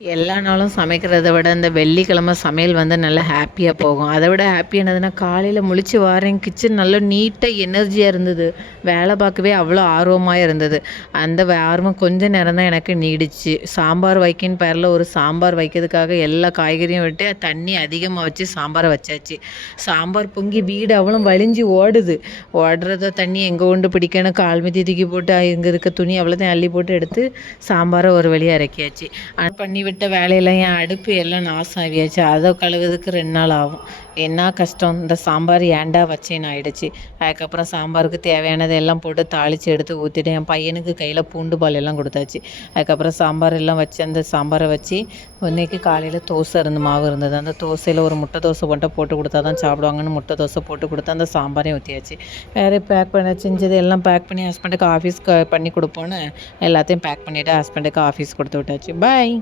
எல்லா நாளும் சமைக்கிறத விட இந்த வெள்ளிக்கிழமை சமையல் வந்து நல்லா ஹாப்பியாக போகும். அதை விட ஹாப்பி என்னதுன்னா காலையில் முழிச்சு வாரேன், கிச்சன் நல்லா நீட்டாக எனர்ஜியாக இருந்தது. வேலை பார்க்கவே அவ்வளோ ஆர்வமாக இருந்தது. அந்த ஆர்வம் கொஞ்ச நேரம் தான் எனக்கு நீடிச்சு. சாம்பார் வைக்கின்னு பேரில் ஒரு சாம்பார் வைக்கிறதுக்காக எல்லா காய்கறியும் விட்டு தண்ணி அதிகமாக வச்சு சாம்பாரை வச்சாச்சு. சாம்பார் பொங்கி வீடு அவ்வளோ வலிஞ்சு ஓடுது. ஓடுறத தண்ணி எங்கே கொண்டு பிடிக்கணும், கால் மிதி தூக்கி போட்டு இங்கே இருக்க துணி அவ்வளோத்தையும் அள்ளி போட்டு எடுத்து சாம்பாரை ஒரு வழியாக இறக்கியாச்சு. பண்ணி விட்ட வேலையில் என் அடுப்பு எல்லாம் நாசம் ஆகியாச்சு. அதை கழுவுறதுக்கு 2 நாள் ஆகும். என்ன கஷ்டம், இந்த சாம்பார் ஏன்டா வச்சேன்னு ஆயிடுச்சு. அதுக்கப்புறம் சாம்பாருக்கு தேவையானதை எல்லாம் போட்டு தாளித்து எடுத்து ஊற்றிட்டு என் பையனுக்கு கையில் பூண்டு பால் எல்லாம் கொடுத்தாச்சு. அதுக்கப்புறம் சாம்பார் எல்லாம் வச்சு அந்த சாம்பாரை வச்சு இன்றைக்கி காலையில் தோசை மாவு இருந்தது. அந்த தோசையில் ஒரு முட்டை தோசை மட்டும் போட்டு கொடுத்தா தான் சாப்பிடுவாங்கன்னு முட்டை தோசை போட்டு கொடுத்து அந்த சாம்பாரையும் ஊற்றியாச்சு. வேறு பேக் பண்ண செஞ்சது எல்லாம் பேக் பண்ணி ஹஸ்பண்டுக்கு ஆஃபீஸ்க்கு பண்ணி கொடுப்போன்னு எல்லாத்தையும் பேக் பண்ணிவிட்டு ஹஸ்பண்டுக்கு ஆஃபீஸ் கொடுத்து விட்டாச்சு. பாய்.